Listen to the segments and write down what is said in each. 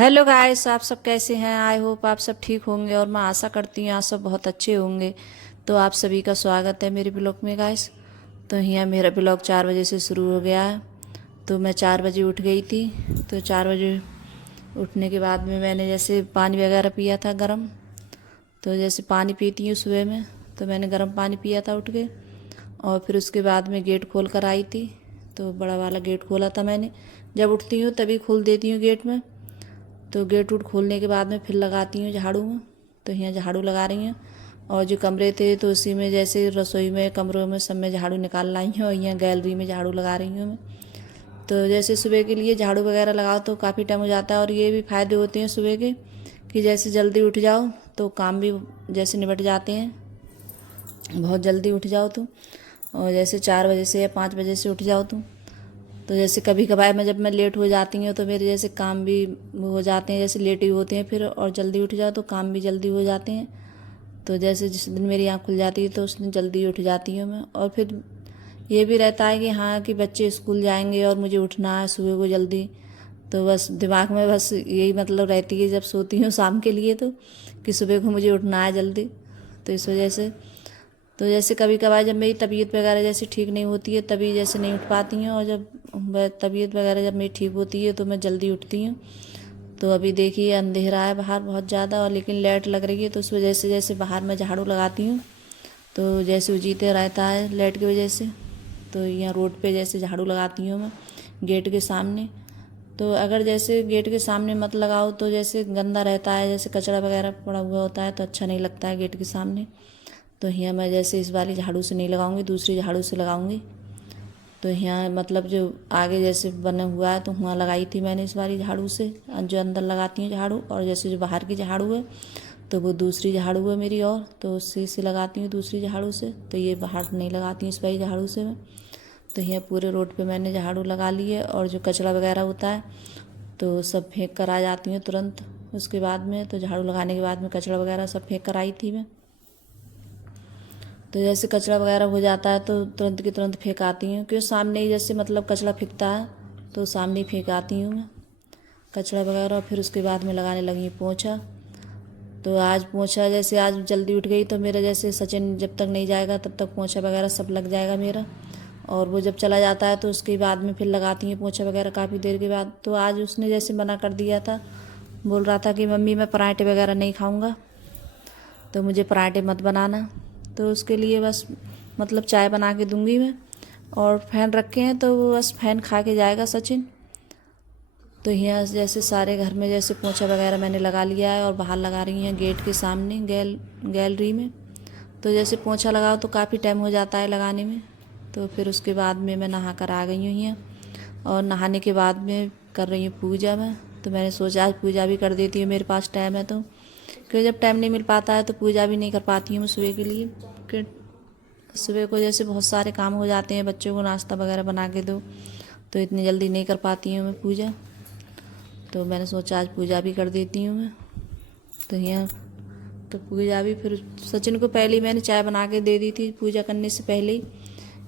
Hello guys, आप सब कैसे हैं। आई होप आप सब ठीक होंगे और मैं आशा करती हूँ आप सब बहुत अच्छे होंगे। तो आप सभी का स्वागत है मेरे ब्लॉग में गाइस। तो यहाँ मेरा ब्लॉग 4 बजे से शुरू हो गया है। तो मैं 4 बजे उठ गई थी। तो 4 बजे उठने के बाद में मैंने जैसे पानी वगैरह पिया था गर्म। तो जैसे पानी पीती हूँ सुबह में, तो मैंने गर्म पानी पिया था उठ के। और फिर उसके बाद में गेट खोल कर आई थी। तो बड़ा वाला गेट खोला था मैंने। जब उठती हूँ तभी खोल देती हूँ गेट में। तो गेट उट खोलने के बाद में फिर लगाती हूँ झाड़ू में। तो यहाँ झाड़ू लगा रही हूँ। और जो कमरे थे तो उसी में जैसे रसोई में कमरों में सब में झाड़ू निकाल लाई हूँ और यहाँ गैलरी में झाड़ू लगा रही हूँ मैं। तो जैसे सुबह के लिए झाड़ू वगैरह लगाओ तो काफ़ी टाइम हो जाता है और ये भी फ़ायदे होते हैं सुबह के कि जैसे जल्दी उठ जाओ तो काम भी जैसे निपट जाते हैं। बहुत जल्दी उठ जाओ तो, और जैसे 4 बजे से या 5 बजे से उठ जाओ तो जैसे कभी कभार मैं जब मैं लेट हो जाती हूँ तो मेरे जैसे काम भी हो जाते हैं, जैसे लेट ही होते हैं फिर, और जल्दी उठ जाओ तो काम भी जल्दी हो जाते हैं। तो जैसे जिस दिन मेरी आँख खुल जाती है तो उस दिन जल्दी उठ जाती हूँ मैं। और फिर ये भी रहता है कि हाँ कि बच्चे स्कूल जाएंगे और मुझे उठना है सुबह को जल्दी। तो बस दिमाग में बस यही मतलब रहती है जब सोती हूँ शाम के लिए तो, कि सुबह को मुझे उठना है जल्दी। तो इस वजह से तो जैसे कभी कभार जब मेरी तबीयत वगैरह जैसे ठीक नहीं होती है तभी जैसे नहीं उठ पाती हूँ, और जब तबीयत वगैरह जब मेरी ठीक होती है तो मैं जल्दी उठती हूँ। तो अभी देखिए अंधेरा है बाहर बहुत ज़्यादा, और लेकिन लाइट लग रही है तो उस वजह से जैसे बाहर मैं झाड़ू लगाती हूँ तो जैसे उजीते रहता है लाइट की वजह से। तो यहाँ रोड पे जैसे झाड़ू लगाती हूँ मैं गेट के सामने। तो अगर जैसे गेट के सामने मत लगाओ तो जैसे गंदा रहता है, जैसे कचरा वगैरह पड़ा हुआ होता है तो अच्छा नहीं लगता है गेट के सामने। तो यहाँ मैं जैसे इस वाली झाड़ू से नहीं लगाऊंगी, दूसरी झाड़ू से लगाऊंगी। तो यहाँ मतलब जो आगे जैसे बना हुआ है तो वहाँ लगाई थी मैंने इस वाली झाड़ू से, जो अंदर लगाती हूँ झाड़ू। और जैसे जो बाहर की झाड़ू है तो वो दूसरी झाड़ू है मेरी, और तो उसी से लगाती हूँ दूसरी झाड़ू से। तो ये बाहर नहीं लगाती हूँ इस वाली झाड़ू से मैं। तो यहाँ पूरे रोड पे मैंने झाड़ू लगा ली है, और जो कचरा वगैरह होता है तो सब फेंक कर आ जाती हूँ तुरंत उसके बाद में। तो झाड़ू लगाने के बाद में कचरा वगैरह सब फेंक कर आई थी मैं। तो जैसे कचरा वगैरह हो जाता है तो तुरंत की तुरंत फेंक आती हूँ, क्योंकि सामने ही जैसे मतलब कचरा फेंकता है तो सामने ही फेंक आती हूँ मैं कचरा वगैरह। फिर उसके बाद में लगाने लगी पोंछा। तो आज पोंछा जैसे आज जल्दी उठ गई तो मेरा जैसे सचिन जब तक नहीं जाएगा तब तक पोंछा वगैरह सब लग जाएगा मेरा। और वो जब चला जाता है तो उसके बाद में फिर लगाती हूँ पोंछा वगैरह काफ़ी देर के बाद। तो आज उसने जैसे मना कर दिया था, बोल रहा था कि मम्मी मैं पराठे वगैरह नहीं खाऊंगा, तो मुझे पराठे मत बनाना। तो उसके लिए बस मतलब चाय बना के दूंगी मैं, और फ़ैन रखे हैं तो वो बस फ़ैन खा के जाएगा सचिन। तो यहाँ जैसे सारे घर में जैसे पोंछा वगैरह मैंने लगा लिया है और बाहर लगा रही हैं गेट के सामने गैलरी में। तो जैसे पोंछा लगाओ तो काफ़ी टाइम हो जाता है लगाने में। तो फिर उसके बाद में मैं नहा कर आ गई हूँ यहाँ, और नहाने के बाद में कर रही हूँ पूजा में। तो मैंने सोचा आज पूजा भी कर देती हूँ, मेरे पास टाइम है तो, क्योंकि जब टाइम नहीं मिल पाता है तो पूजा भी नहीं कर पाती हूँ मैं सुबह के लिए। कि सुबह को जैसे बहुत सारे काम हो जाते हैं, बच्चों को नाश्ता वगैरह बना के दो, तो इतनी जल्दी नहीं कर पाती हूँ मैं पूजा। तो मैंने सोचा आज पूजा भी कर देती हूँ मैं। तो यहाँ तो पूजा भी फिर सचिन को पहले ही मैंने चाय बना के दे दी थी पूजा करने से पहले ही,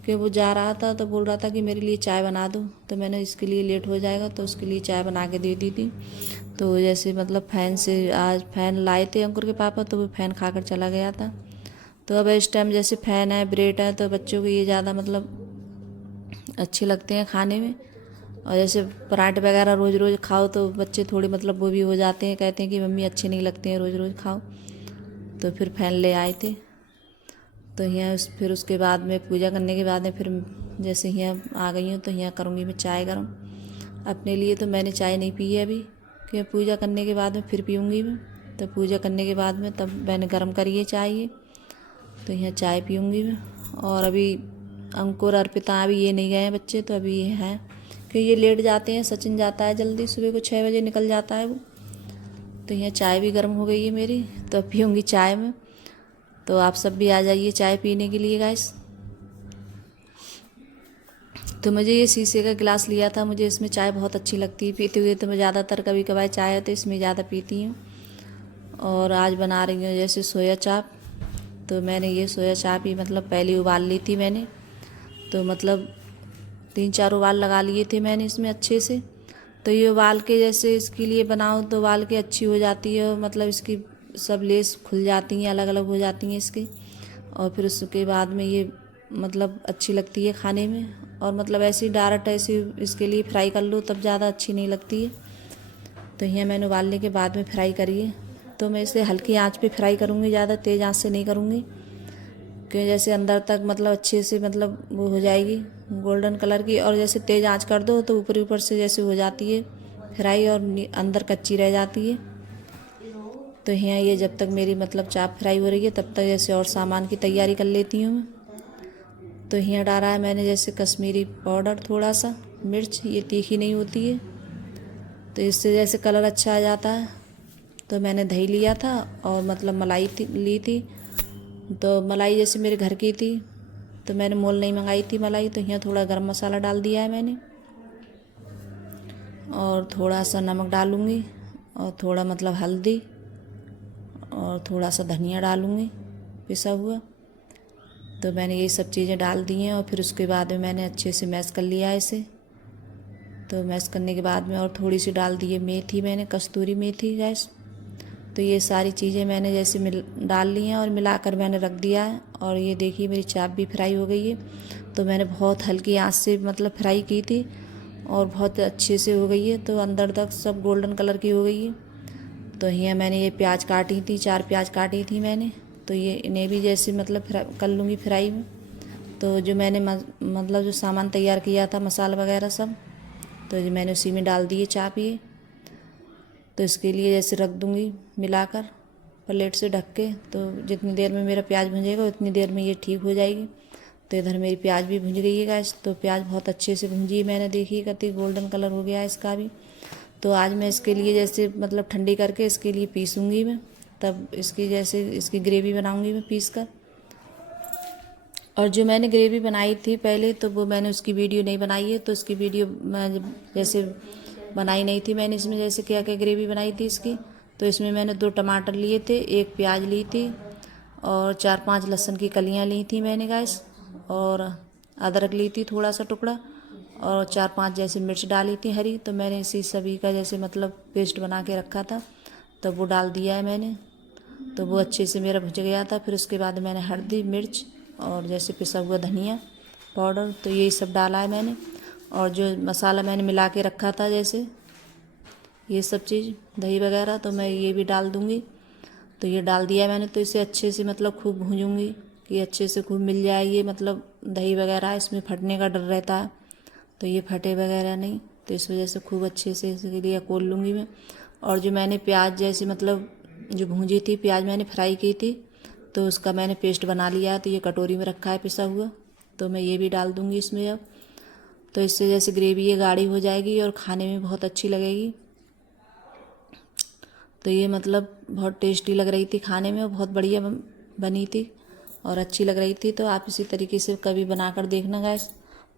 कि वो जा रहा था तो बोल रहा था कि मेरे लिए चाय बना दो। तो मैंने इसके लिए लेट हो जाएगा तो उसके लिए चाय बना के दे दी थी। तो जैसे मतलब फ़ैन से आज फ़ैन लाए थे अंकुर के पापा, तो वो फ़ैन खा कर चला गया था। तो अब इस टाइम जैसे फ़ैन है ब्रेड है तो बच्चों को ये ज़्यादा मतलब अच्छे लगते हैं खाने में। और जैसे पराठे वगैरह रोज़ रोज़ खाओ तो बच्चे थोड़े मतलब वो भी हो जाते हैं, कहते हैं कि मम्मी अच्छे नहीं लगते हैं रोज़ रोज़ खाओ। तो फिर फ़ैन ले आए थे। तो यहाँ फिर उसके बाद में पूजा करने के बाद में फिर जैसे यहाँ आ गई हूँ तो यहाँ करूँगी मैं चाय गरम अपने लिए। तो मैंने चाय नहीं पी है अभी, कि पूजा करने के बाद में फिर पीऊँगी मैं। तो पूजा करने के बाद में तब मैंने गरम करी है चाय ये, तो यहाँ चाय पीऊँगी मैं। और अभी अंकुर अर्पिता अभी ये नहीं गए हैं बच्चे, तो अभी ये हैं कि ये लेट जाते हैं। सचिन जाता है जल्दी, सुबह को 6 बजे निकल जाता है वो। तो यहाँ चाय भी गर्म हो गई है मेरी, तो अब पीऊँगी चाय में। तो आप सब भी आ जाइए चाय पीने के लिए गाइस। तो मुझे ये शीशे का गिलास लिया था, मुझे इसमें चाय बहुत अच्छी लगती है पीते हुए। तो मैं ज़्यादातर कभी कभार चाय है तो इसमें ज़्यादा पीती हूँ। और आज बना रही हूँ जैसे सोया चाप। तो मैंने ये सोया चाप ही मतलब पहले उबाल ली थी मैंने, तो मतलब 3-4 उबाल लगा लिए थे मैंने इसमें अच्छे से। तो ये उबाल के जैसे इसके लिए बनाओ तो उबाल के अच्छी हो जाती है, मतलब इसकी सब लेस खुल जाती हैं, अलग अलग हो जाती हैं इसकी। और फिर उसके बाद में ये मतलब अच्छी लगती है खाने में। और मतलब ऐसी डायरेक्ट ऐसी इसके लिए फ्राई कर लो तब ज़्यादा अच्छी नहीं लगती है। तो यहाँ मैंने उबालने के बाद में फ्राई करी है। तो मैं इसे हल्की आंच पे फ्राई करूँगी, ज़्यादा तेज़ आंच से नहीं करूँगी, क्योंकि जैसे अंदर तक मतलब अच्छे से मतलब वो हो जाएगी गोल्डन कलर की। और जैसे तेज़ आंच कर दो तो ऊपर ऊपर से जैसे हो जाती है फ्राई और अंदर कच्ची रह जाती है। तो यहाँ ये जब तक मेरी मतलब चाप फ्राई हो रही है तब तक जैसे और सामान की तैयारी कर लेती हूँ मैं। तो यहाँ डाला है मैंने जैसे कश्मीरी पाउडर, थोड़ा सा मिर्च, ये तीखी नहीं होती है तो इससे जैसे कलर अच्छा आ जाता है। तो मैंने दही लिया था और मतलब मलाई ली थी। तो मलाई जैसे मेरे घर की थी तो मैंने मोल नहीं मंगाई थी मलाई। तो यहाँ थोड़ा गरम मसाला डाल दिया है मैंने और थोड़ा सा नमक डालूँगी और थोड़ा मतलब हल्दी और थोड़ा सा धनिया डालूँगी पिसा हुआ। तो मैंने ये सब चीज़ें डाल दी हैं और फिर उसके बाद में मैंने अच्छे से मैश कर लिया है इसे। तो मैश करने के बाद में और थोड़ी सी डाल दी है मेथी, मैंने कस्तूरी मेथी गैस। तो ये सारी चीज़ें मैंने जैसे डाल ली हैं और मिलाकर मैंने रख दिया है। और ये देखिए मेरी चाप भी फ्राई हो गई है। तो मैंने बहुत हल्की आंच से मतलब फ्राई की थी और बहुत अच्छे से हो गई है। तो अंदर तक सब गोल्डन कलर की हो गई है। तो यहाँ मैंने ये प्याज काटी थी, 4 प्याज काटी थी मैंने। तो ये इन्हें भी जैसे मतलब कर लूँगी फ्राई में। तो जो मैंने मतलब जो सामान तैयार किया था मसाला वगैरह सब, तो ये मैंने उसी में डाल दिए चाप ये। तो इसके लिए जैसे रख दूँगी मिलाकर प्लेट से ढक के। तो जितनी देर में मेरा प्याज भुंजेगा उतनी देर में ये ठीक हो जाएगी। तो इधर मेरी प्याज भी भुंज गई है गैस। तो प्याज बहुत अच्छे से भुंजी है मैंने, देखी कति गोल्डन कलर हो गया है इसका भी। तो आज मैं इसके लिए जैसे मतलब ठंडी करके इसके लिए पीसूँगी मैं, तब इसकी जैसे इसकी ग्रेवी बनाऊँगी मैं पीस कर। और जो मैंने ग्रेवी बनाई थी पहले तो वो मैंने उसकी वीडियो नहीं बनाई है। तो उसकी वीडियो मैं जैसे बनाई नहीं थी मैंने, इसमें जैसे क्या क्या ग्रेवी बनाई थी इसकी। तो इसमें मैंने 2 टमाटर लिए थे, 1 प्याज ली थी और 4-5 लहसुन की कलियां ली थी मैंने गैस। और अदरक ली थी थोड़ा सा टुकड़ा और 4-5 जैसे मिर्च डाली थी हरी। तो मैंने इसी सभी का जैसे मतलब पेस्ट बना के रखा था तो वो डाल दिया है मैंने। तो वो अच्छे से मेरा भुज गया था। फिर उसके बाद मैंने हल्दी, मिर्च और जैसे पिसा हुआ धनिया पाउडर, तो यही सब डाला है मैंने। और जो मसाला मैंने मिला के रखा था जैसे ये सब चीज़ दही वगैरह, तो मैं ये भी डाल दूँगी। तो ये डाल दिया है मैंने। तो इसे अच्छे से मतलब खूब भूंजूँगी कि अच्छे से खूब मिल जाए ये, मतलब दही वगैरह इसमें फटने का डर रहता है तो ये फटे वगैरह नहीं। तो इस वजह से खूब अच्छे से इसके लिए खोल लूँगी मैं। और जो मैंने प्याज जैसे मतलब जो भूंजी थी प्याज मैंने फ्राई की थी तो उसका मैंने पेस्ट बना लिया है। तो ये कटोरी में रखा है पिसा हुआ। तो मैं ये भी डाल दूँगी इसमें अब। तो इससे जैसे ग्रेवी ये गाढ़ी हो जाएगी और खाने में बहुत अच्छी लगेगी। तो ये मतलब बहुत टेस्टी लग रही थी खाने में और बहुत बढ़िया बनी थी और अच्छी लग रही थी। तो आप इसी तरीके से कभी बनाकर देखना गाइस,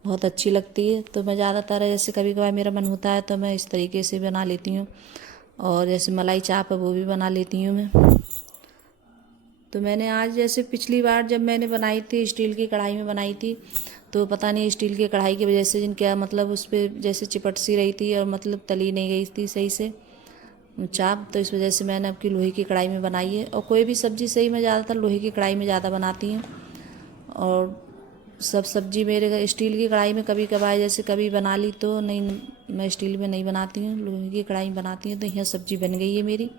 बहुत अच्छी लगती है। तो मैं ज़्यादातर जैसे कभी कभार मेरा मन होता है तो मैं इस तरीके से बना लेती हूँ। और जैसे मलाई चाप है वो भी बना लेती हूँ मैं। तो मैंने आज जैसे पिछली बार जब मैंने बनाई थी स्टील की कढ़ाई में बनाई थी, तो पता नहीं स्टील की कढ़ाई की वजह से जिन क्या मतलब उस पर जैसे चिपट सी रही थी और मतलब तली नहीं गई थी सही से चाप। तो इस वजह से मैंने अब की लोहे की कढ़ाई में बनाई है। और कोई भी सब्ज़ी सही मैं ज़्यादातर लोहे की कढ़ाई में ज़्यादा बनाती हूँ। और सब सब्ज़ी मेरे स्टील की कढ़ाई में कभी कभार जैसे कभी बना ली तो नहीं, मैं स्टील में नहीं बनाती हूँ, लोहे की कढ़ाई में बनाती हूँ। तो यहाँ सब्ज़ी बन गई है मेरी।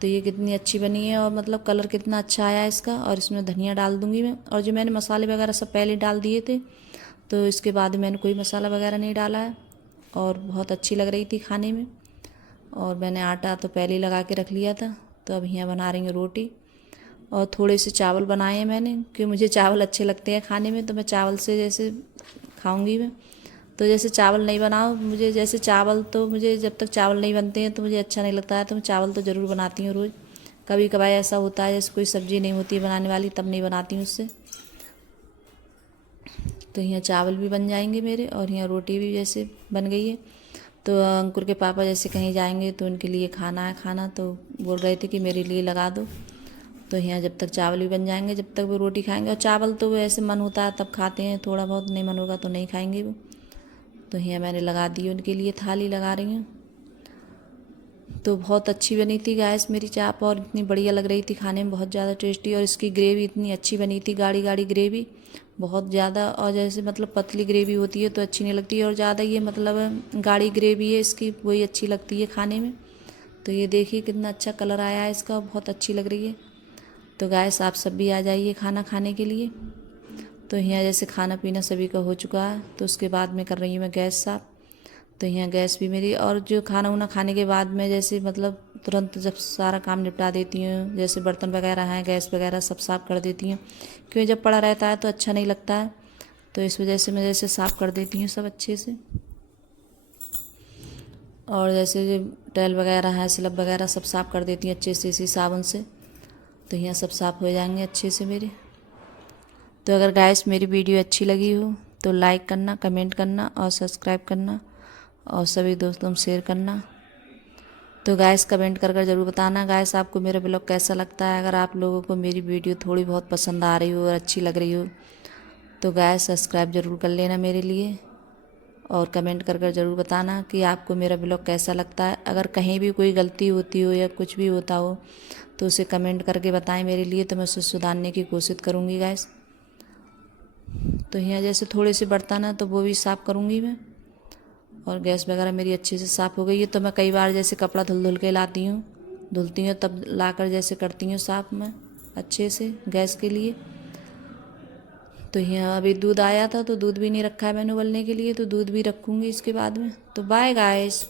तो ये कितनी अच्छी बनी है और मतलब कलर कितना अच्छा आया है इसका। और इसमें धनिया डाल दूँगी मैं। और जो मैंने मसाले वगैरह सब पहले डाल दिए थे तो इसके बाद मैंने कोई मसाला वगैरह नहीं डाला है। और बहुत अच्छी लग रही थी खाने में। और मैंने आटा तो पहले ही लगा के रख लिया था। तो अब यहाँ बना रही हूँ रोटी। और थोड़े से चावल बनाए हैं मैंने क्योंकि मुझे चावल अच्छे लगते हैं खाने में। तो मैं चावल से जैसे खाऊंगी मैं। तो जैसे चावल नहीं बनाओ मुझे, जैसे चावल तो मुझे जब तक चावल नहीं बनते हैं तो मुझे अच्छा नहीं लगता है। तो मैं चावल तो ज़रूर बनाती हूँ रोज़। कभी कभार ऐसा होता है जैसे कोई सब्ज़ी नहीं होती बनाने वाली तब नहीं बनाती हूँ उससे। तो यहाँ चावल भी बन जाएंगे मेरे और यहाँ रोटी भी जैसे बन गई है। तो अंकुर के पापा जैसे कहीं जाएंगे तो उनके लिए खाना है खाना, तो बोल रहे थे कि मेरे लिए लगा दो। तो यहाँ जब तक चावल भी बन जाएंगे जब तक वो रोटी खाएंगे। और चावल तो वो ऐसे मन होता है तब खाते हैं, थोड़ा बहुत नहीं मन होगा तो नहीं खाएंगे वो। तो यहाँ मैंने लगा दी उनके लिए, थाली लगा रही हूँ। तो बहुत अच्छी बनी थी गैस मेरी चाप, और इतनी बढ़िया लग रही थी खाने में, बहुत ज़्यादा टेस्टी। और इसकी ग्रेवी इतनी अच्छी बनी थी, गाढ़ी गाढ़ी ग्रेवी बहुत ज़्यादा। और जैसे मतलब पतली ग्रेवी होती है तो अच्छी नहीं लगती, और ज़्यादा ये मतलब गाढ़ी ग्रेवी है इसकी, वही अच्छी लगती है खाने में। तो ये देखिए कितना अच्छा कलर आया है इसका, बहुत अच्छी लग रही है। तो गैस आप सब भी आ जाइए खाना खाने के लिए। तो यहाँ जैसे खाना पीना सभी का हो चुका है, तो उसके बाद में कर रही हूँ मैं गैस साफ़। तो यहाँ गैस भी मेरी, और जो खाना उना खाने के बाद में जैसे मतलब तुरंत जब सारा काम निपटा देती हूँ, जैसे बर्तन वगैरह हैं, गैस वगैरह सब साफ़ कर देती हूँ, क्योंकि जब पड़ा रहता है तो अच्छा नहीं लगता है। तो इस वजह से मैं जैसे साफ़ कर देती हूँ सब अच्छे से। और जैसे जो टाइल वगैरह है, स्लैब वगैरह सब साफ़ कर देती हूँ अच्छे से इसी साबुन से। तो यहाँ सब साफ़ हो जाएंगे अच्छे से मेरे। तो अगर गाइस मेरी वीडियो अच्छी लगी हो तो लाइक करना, कमेंट करना और सब्सक्राइब करना, और सभी दोस्तों में शेयर करना। तो गाइस कमेंट कर कर ज़रूर बताना गाइस आपको मेरा ब्लॉग कैसा लगता है। अगर आप लोगों को मेरी वीडियो थोड़ी बहुत पसंद आ रही हो और अच्छी लग रही हो तो गाइस सब्सक्राइब ज़रूर कर लेना मेरे लिए, और कमेंट कर कर ज़रूर बताना कि आपको मेरा ब्लॉग कैसा लगता है। अगर कहीं भी कोई गलती होती हो या कुछ भी होता हो तो उसे कमेंट करके बताएं मेरे लिए, तो मैं उसे सुधारने की कोशिश करूँगी गाइस। तो यहाँ जैसे थोड़े से बर्तन है तो वो भी साफ़ करूँगी मैं। और गैस वगैरह मेरी अच्छे से साफ़ हो गई है। तो मैं कई बार जैसे कपड़ा धुल के लाती हूँ, धुलती हूँ तब लाकर जैसे करती हूँ साफ़ मैं अच्छे से गैस के लिए। तो यहाँ अभी दूध आया था तो दूध भी नहीं रखा है मैंने उबलने के लिए, तो दूध भी रखूँगी इसके बाद में। तो बाय गाइस।